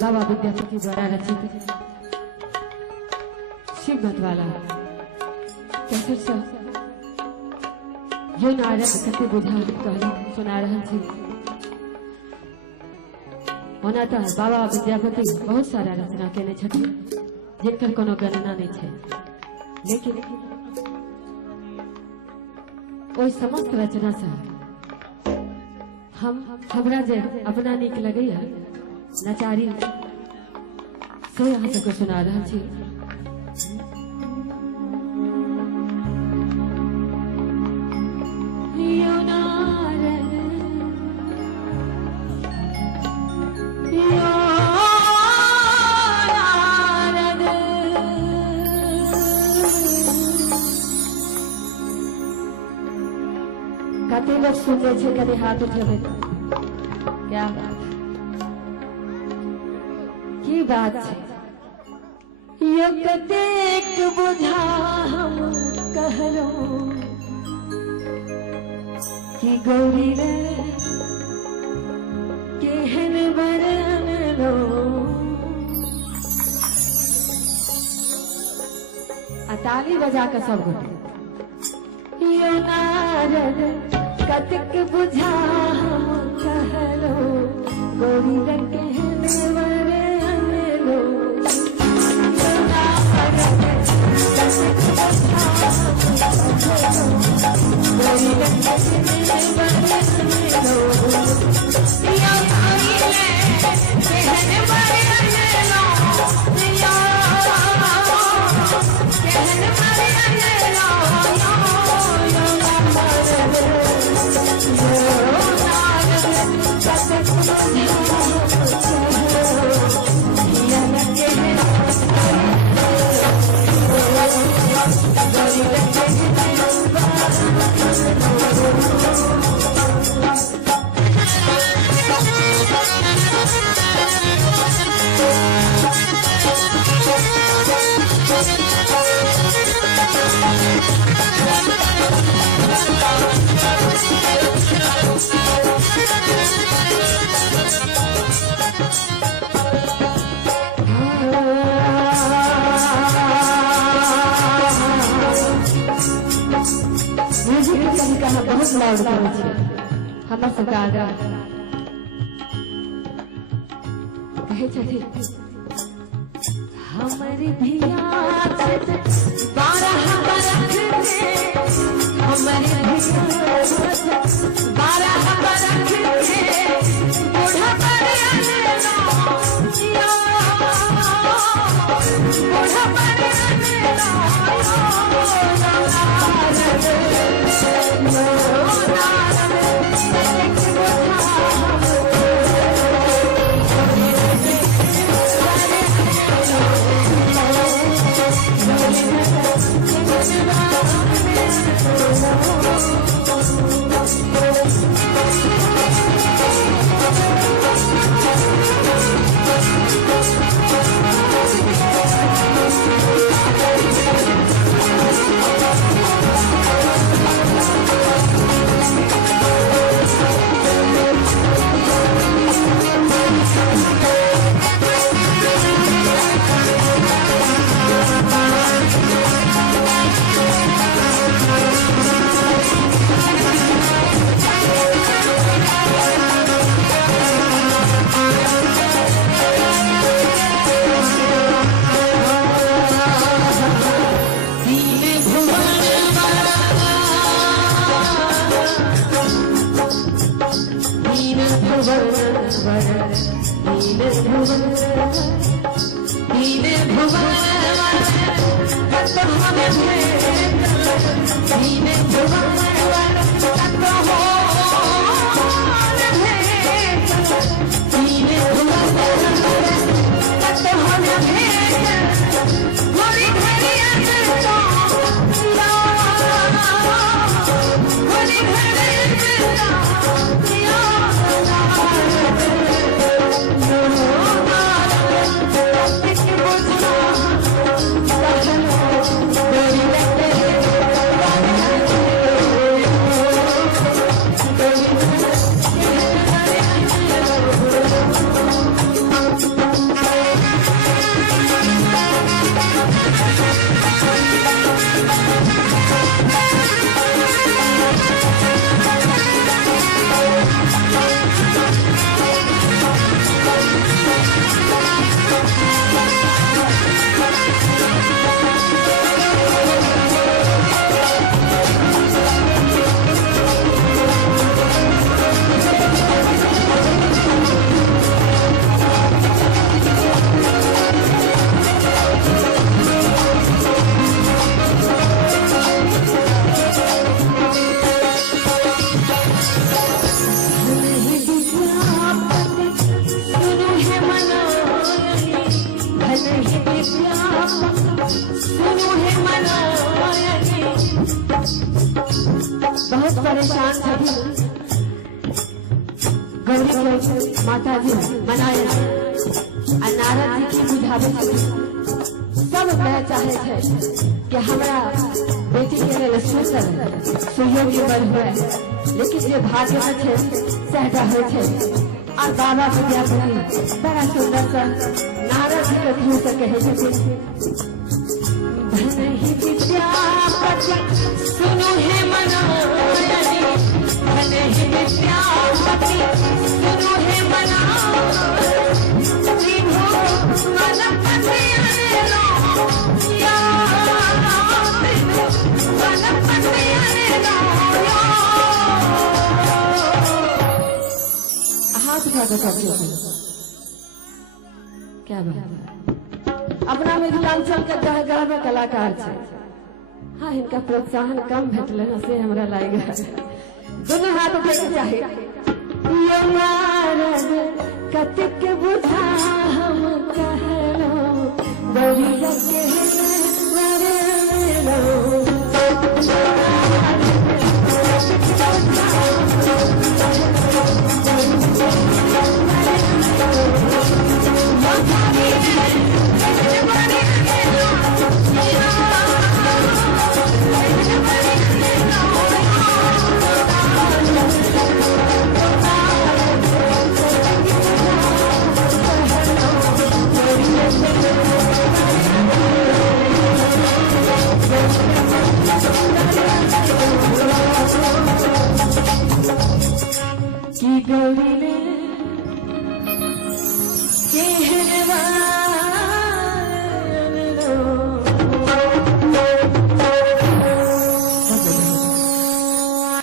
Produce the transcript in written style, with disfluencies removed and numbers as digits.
बाबा विद्यापति द्वारा रचित श्रीमद वाला कैसे जो नारद कते बुझा कहली सुना रहा छी। होना तो बाबा विद्यापति बहुत सारा रचना केने छथिन जिनकर कोनो गणना नहीं है, लेकिन ओई समस्त रचना से हमरा जे अपना निक लगैया नचारी से अहाँ सबके सुना रहा छी। कते लोग सुनते छे, कभी हाथ उठेबे क्या की बात है। यो कतेक बुझा हम कहलो कि गौरी रे केहन बरन लो। ताली बजा के सब गोटे यो नारद कतिक बुझा हम कहलो गौरी रे केहन बरन लो। यो नारद कतिक बुझा हम कहलो गौरी रे केहन बरन लो। यो गौरी रे केहन बरन लो। यो केहन बरन बहुत लाउड करै छी हमरा सबके आग्रह कहै छथिन हमर धिया 12 बरख के हमर धिया 12 बरख के बूढ़ा पर अनलो बूढ़ा पर बहुत परेशान थे। गौरी के माता जी मनाए और नारद जी की बुझावे सब मैं चाहे थे कि हमारा बेटी के लिए सुंदर सुयोग्य बन हुए, लेकिन ये भाग्य में थे सहजा हुए थे। और बाबा विद्यापति बड़ा सुंदर सा नारद जी के धूल से कहे थे, नहीं विद्यापति सुनो है मनोरणी, नहीं विद्यापति सुनो है मनोरणी, मन पति हाथ उठा कर क्या बात अपना मिथिलांचल के गह में कलाकार छे। हाँ इनका प्रोत्साहन कम भेटले से हमरा लागे दोनों हाथ उठे के चाहे यो नारद कतिक बुझा हम कहलो बड़ी के गौरी